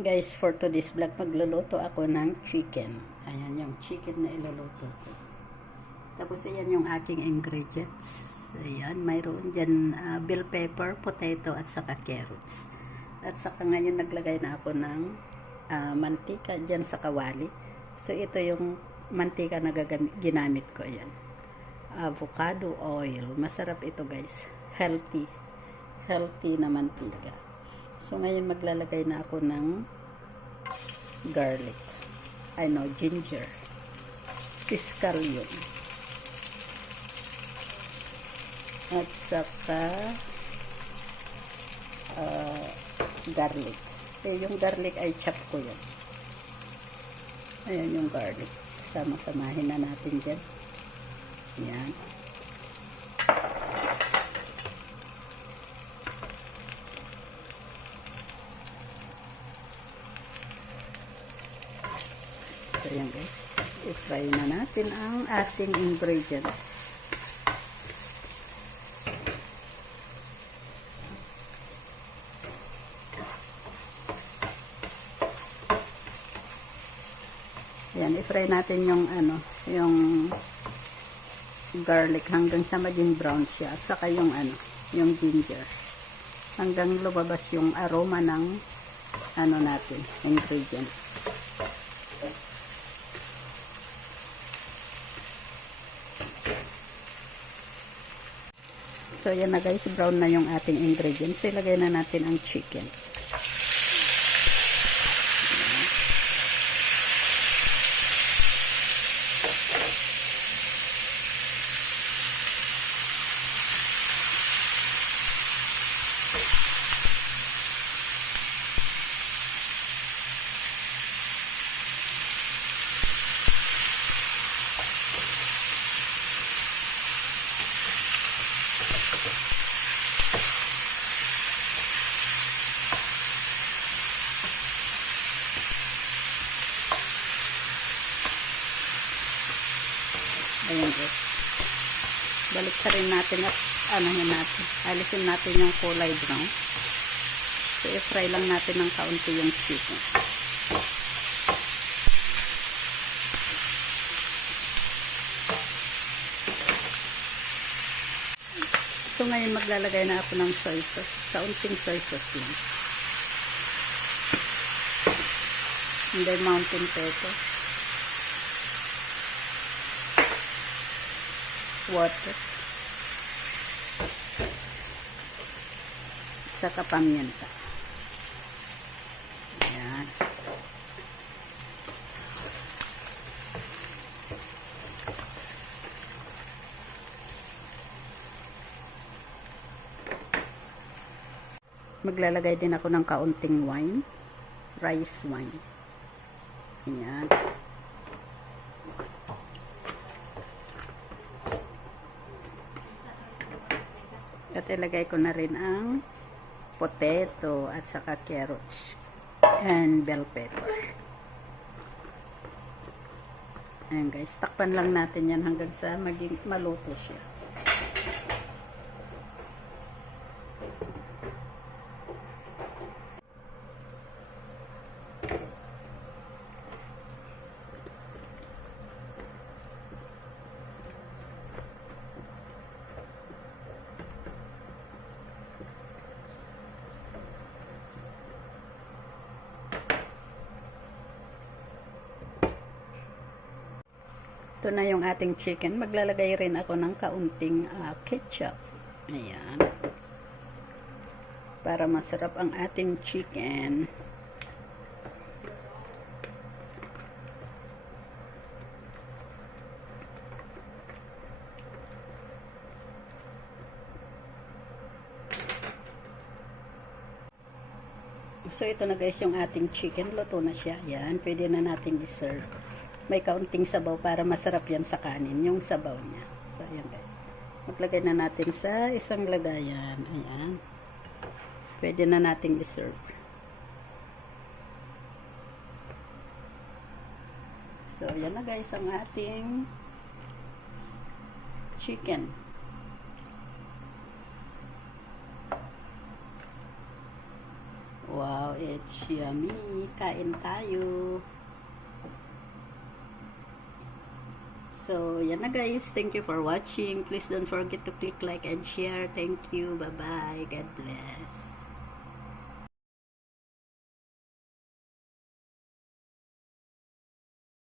Guys, for today's vlog, magluluto ako ng chicken. Ayan yung chicken na iluluto ko. Tapos ayan yung aking ingredients. Ayan, mayroon dyan bell pepper, potato, at saka carrots. At saka ngayon naglagay na ako ng mantika dyan sa kawali. So ito yung mantika na ginamit ko. Ayan. Avocado oil. Masarap ito guys. Healthy. Healthy na mantika. So, ngayon maglalagay na ako ng garlic. Ginger. Scallion. At saka garlic. Yung garlic ay chop ko yan. Ayan yung garlic. Sama-samahin na natin dyan. Ayan. So, yan guys. I-fry na natin ang ating ingredients. Yan, i-fry natin yung yung garlic hanggang sa maging brown siya. At saka yung yung ginger. Hanggang lumabas yung aroma ng natin, ingredients. So, yan na guys, brown na yung ating ingredients. Ilagay na natin ang chicken. Ayan guys. Balik ka rin natin at natin. Alisin natin yung kulay brown. So, i-fry lang natin ng kaunti yung chicken. So, ngayon maglalagay na ako ng soy sauce. Kaunting soy sauce lang. And then mountain pepper. Water. Saka pamienta. Ayan. Maglalagay din ako ng kaunting wine. Rice wine. Ayan. At ilagay ko na rin ang potato at saka carrots and bell pepper. Ayan guys, takpan lang natin yan hanggang sa maging maluto siya. Ito na yung ating chicken. Maglalagay rin ako ng kaunting ketchup. Ayan. Para masarap ang ating chicken. So, ito na guys yung ating chicken. Luto na siya. Ayan. Pwede na natin i-serve. May kaunting sabaw para masarap yan sa kanin, yung sabaw niya. So, ayan guys. Maglagay na natin sa isang lagayan. Ayan. Pwede na nating i-serve. So, ayan na guys ang ating chicken. Wow, it's yummy. Kain tayo. So, yan na guys. Thank you for watching. Please don't forget to click like and share. Thank you. Bye-bye. God bless.